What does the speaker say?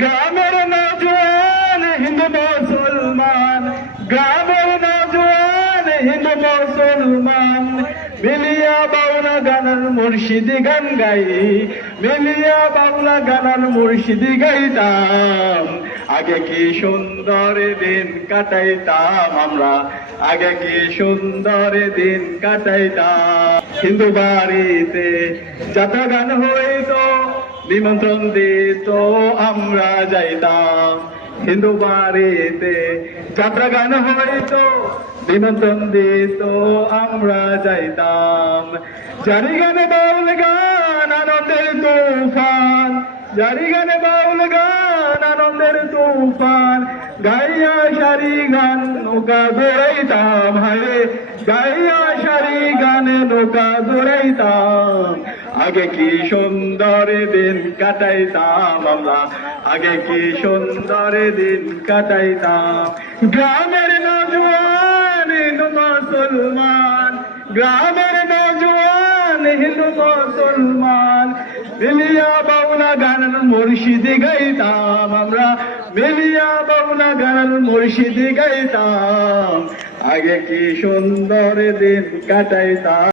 গ্রামের নওজোয়ান হিন্দু মুসলমান, গ্রামের নওজোয়ান হিন্দু মুসলমান মিলিয়া বাউলা গানার মুর্শিদি গান গাই, মিলিয়া বাউলা গানার মুর্শিদি গাইতাম। আগে কি সুন্দর দিন কাটাইতাম আমরা, আগে কি সুন্দর দিন কাটাইতাম। হিন্দু বাড়িতে যাত্রা গান হইতো, নিমন্ত্রণ দিত আমরা যাইতাম। হিন্দু বাড়িতে যাত্রা গান হইতো, নিমন্ত্রণ দিত আমরা যাইতাম। জারি গানে বাউল গান আনন্দের তুফান, জারি গানে বাউল গান আনন্দের তুফান গাইয়া সারি গান নৌকা দৌড়াইতাম। হায় গাইয়া সারি গানে নৌকা দৌড়াইতাম। আগে কি সুন্দর দিন কাটাইতাম আমরা, আগে কি সুন্দর দিন কাটাইতাম। গ্রামের নওজোয়ান হিন্দু মুসলমান, গ্রামের নওজোয়ান হিন্দু মুসলমান মিলিয়া বাউলা গানের মুর্শিদি গাইতাম আমরা, মিলিয়া বাউলা গানের মুর্শিদি গাইতাম। আগে কি সুন্দর দিন কাটাইতাম।